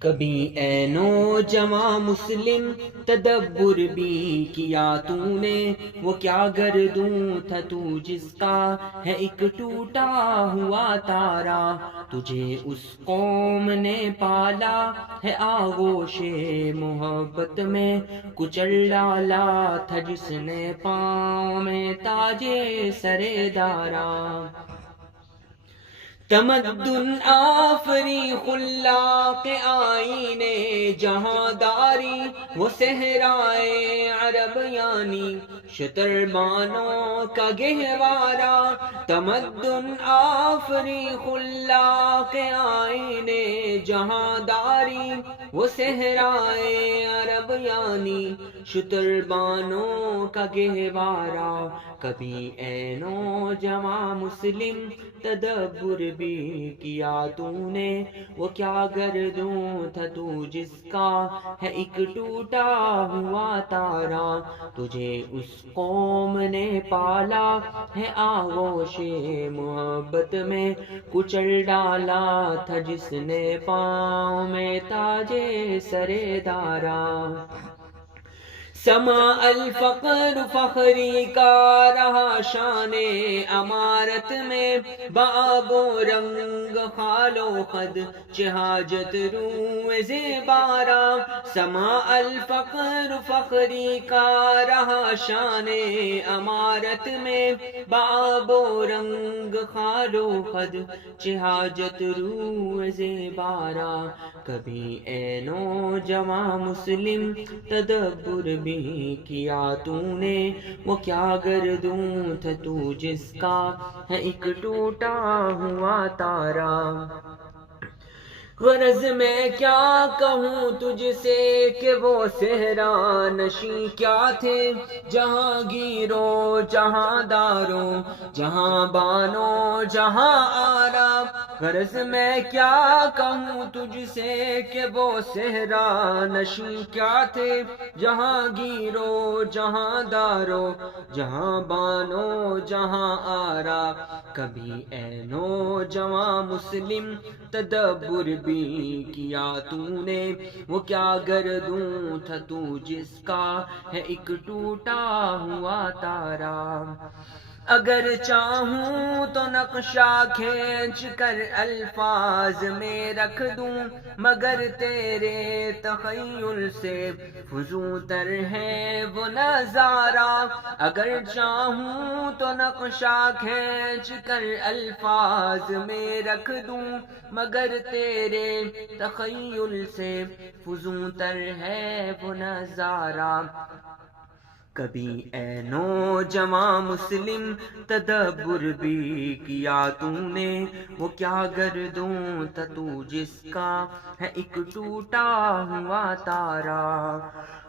کبھی اے نوجواں مسلم تدبر بھی کیا تو نے، وہ کیا گردوں تھا تو جس کا ہے ایک ٹوٹا ہوا تارا، تجھے اس قوم نے پالا ہے آغوش محبت میں، کچل ڈالا تھا جس نے پاؤں میں تاجے سرے دارا، تمدن آفری خلاق آئینے جہاں داری، وہ صحرائے عرب یعنی شتربانوں کا گہوارا، تمدن آفری خلاق آئینے جہاں داری، وہ صحرائے عرب یعنی شتربانوں کا گہوارا، کبھی اے نوجواں مسلم تدبر بھی کیا تو نے، وہ کیا گردوں تھا تو جس کا ہے ایک ٹوٹا ہوا تارا، تجھے اس قوم نے پالا ہے آغوش محبت میں، کچل ڈالا تھا جس نے پاؤں میں تاجے سرے دارا، سما الفقر فخری کا رہا شان امارت میں، بآب و رنگ خال و خد چہ حاجت روئے زیبارا، سما الفقر فخری کا رہا شان امارت میں، بآب و رنگ خال و خد چہ حاجت روئے زیبارا، کبھی اے نوجواں مسلم تدبر بھی کیا تو نے، وہ کیا گردوں تھا تو جس کا ہے ایک ٹوٹا ہوا تارا، غرض میں کیا کہوں تجھ سے کہ وہ صحرا نشیں کیا تھے، جہاں گیرو جہاں دارو جہاں بانو جہاں آرا، غرض میں کیا کہوں تجھ سے کہ وہ صحرا نشیں کیا تھے، جہاں گیرو جہاں دارو جہاں بانو جہاں آرا، کبھی اے نوجواں مسلم تدبر بھی کیا تو نے، وہ کیا گردوں تھا تو جس کا ہے ایک ٹوٹا ہوا تارا، اگر چاہوں تو نقشہ کھینچ کر الفاظ میں رکھ دوں، مگر تیرے تخیل سے فزوں تر ہے وہ نظارہ، اگر چاہوں تو نقشہ کھینچ کر الفاظ میں رکھ دوں، مگر تیرے تخیل سے فزوں تر ہے وہ نظارہ، کبھی اے نوجواں مسلم تدبر بھی کیا تو نے، وہ کیا گردوں تھا تو جس کا ہے ایک ٹوٹا ہوا تارا،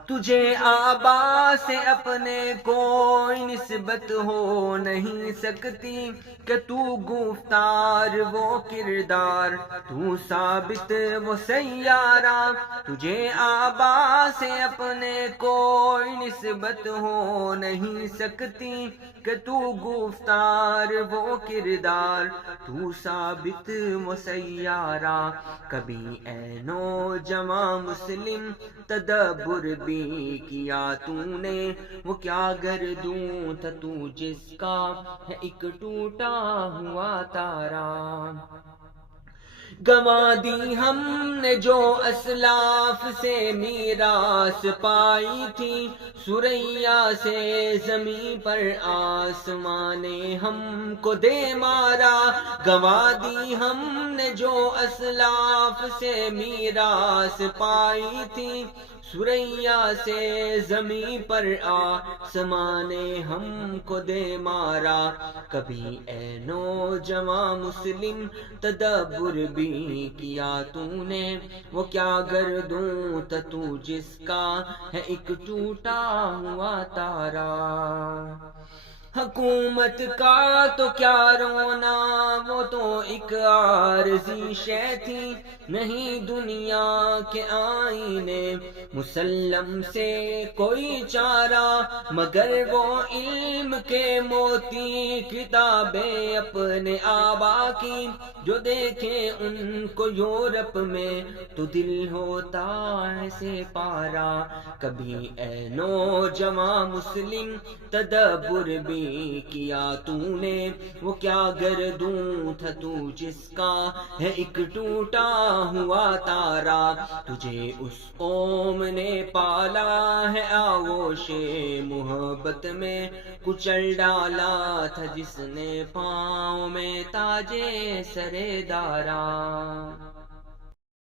تجھے آبا سے اپنے کوئی نسبت ہو نہیں سکتی، کہ تو گفتار وہ کردار تو ثابت وہ سیارہ، تجھے آبا سے اپنے کوئی نسبت ہو نہیں سکتی، کہ تو گفتار وہ کردار تو ثابت وہ سیارہ، کبھی اے نوجواں مسلم تدبر بھی کیا تو نے، وہ کیا گردوں تھا تو جس کا ہے ایک ٹوٹا ہوا تارا، گنوا دی ہم نے جو اسلاف سے میراث پائی تھی، ثریا سے زمیں پر آسمان نے ہم کو دے مارا، گنوا دی ہم نے جو اسلاف سے میراث پائی تھی، ثریا سے زمیں پر آسمان نے ہم کو دے مارا، کبھی اے نوجواں مسلم تدبر بھی کیا تو نے، وہ کیا گردوں تھا تو جس کا ہے ایک ٹوٹا ہوا تارا، حکومت کا تو کیا رونا، وہ تو ایک عارضی شے تھی، نہیں دنیا کے آئینے مسلم سے کوئی چارہ، مگر وہ علم کے موتی کتابیں اپنے آبا کی، جو دیکھیں ان کو یورپ میں تو دل ہوتا ایسے پارا۔ کبھی اے نوجوان مسلم تدبر بھی کیا تو نے، وہ کیا گردوں تھا تو جس کا ہے ایک ٹوٹا ہوا تارا، تجھے اس قوم نے پالا ہے آغوش محبت میں، کچل ڈالا تھا جس نے پاؤں میں تاج سر دارا۔